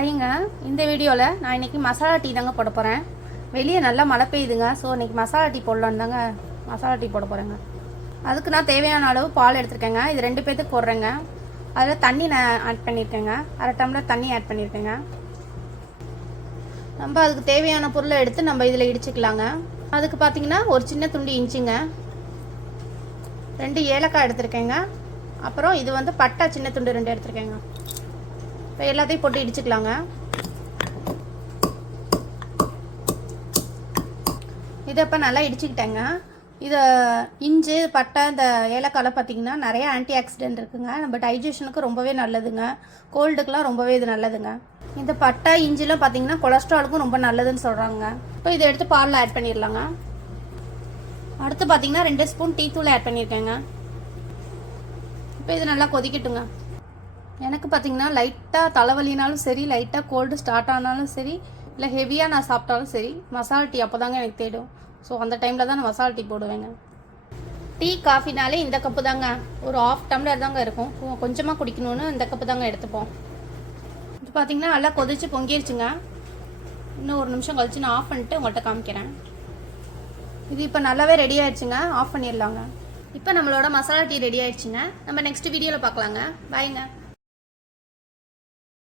ஹாய்ங்க. இந்த வீடியோவில் நான் இன்றைக்கி மசாலா டீ தாங்க போட போகிறேன். வெளியே நல்லா மழை பெய்யுதுங்க. ஸோ இன்றைக்கி மசாலா டீ போடலான்னு தாங்க மசாலா டீ போட போகிறேங்க. அதுக்கு நான் தேவையான அளவு பால் எடுத்துருக்கேங்க. இது 2 பேர்த்துக்கு போடுறேங்க. அதில் தண்ணி நான் ஆட் பண்ணியிருக்கேங்க. 1/2 டம்ளர் தண்ணி ஆட் பண்ணியிருக்கேங்க. நம்ம அதுக்கு தேவையான பொருளை எடுத்து நம்ம இதில் இடிச்சுக்கலாங்க. அதுக்கு பார்த்திங்கன்னா ஒரு சின்ன துண்டு இஞ்சிங்க, 2 ஏலக்காய் எடுத்துருக்கேங்க. அப்புறம் இது வந்து பட்டை சின்ன துண்டு 2 எடுத்துருக்கேங்க. இப்போ எல்லாத்தையும் போட்டு இடிச்சுக்கலாங்க. இதை இப்போ நல்லா இடிச்சுக்கிட்டேங்க. இதை இஞ்சி பட்டை இந்த ஏலக்காயில் பார்த்திங்கன்னா நிறைய ஆன்டி ஆக்சிடென்ட் இருக்குங்க. நம்ம டைஜஷனுக்கு ரொம்பவே நல்லதுங்க. கோல்டுக்கெலாம் ரொம்பவே இது நல்லதுங்க. இந்த பட்டை இஞ்சிலாம் பார்த்திங்கன்னா கொலஸ்ட்ராலுக்கும் ரொம்ப நல்லதுன்னு சொல்கிறாங்க. இப்போ இதை எடுத்து பாலில் ஆட் பண்ணிடலாங்க. அடுத்து பார்த்திங்கன்னா 2 ஸ்பூன் டீ தூள் ஆட் பண்ணியிருக்கேங்க. இப்போ இது நல்லா கொதிக்கட்டுங்க. எனக்கு பார்த்திங்கன்னா லைட்டாக தலைவலினாலும் சரி, லைட்டாக கோல்டு ஸ்டார்ட் ஆனாலும் சரி, இல்லை ஹெவியாக நான் சாப்பிட்டாலும் சரி, மசாலா டீ அப்போ தாங்க எனக்கு தேடும். ஸோ அந்த டைமில் தான் நான் மசாலா டீ போடுவேங்க. டீ காஃபினாலே இந்த கப்பு தாங்க, ஒரு 1/2 டம்ளர் தாங்க இருக்கும். கொஞ்சமாக குடிக்கணும்னு இந்த கப்பு தாங்க எடுத்துப்போம். இது பார்த்திங்கன்னா நல்லா கொதிச்சு பொங்கிருச்சுங்க. இன்னும் 1 நிமிஷம் கழிச்சு நான் ஆஃப் பண்ணிட்டு உங்கள்கிட்ட காமிக்கிறேன். இது இப்போ நல்லாவே ரெடி ஆயிடுச்சுங்க. ஆஃப் பண்ணிடலாங்க. இப்போ நம்மளோட மசாலா டீ ரெடி ஆயிடுச்சுங்க. நம்ம நெக்ஸ்ட் வீடியோவில் பார்க்கலாங்க. பாய்ங்க.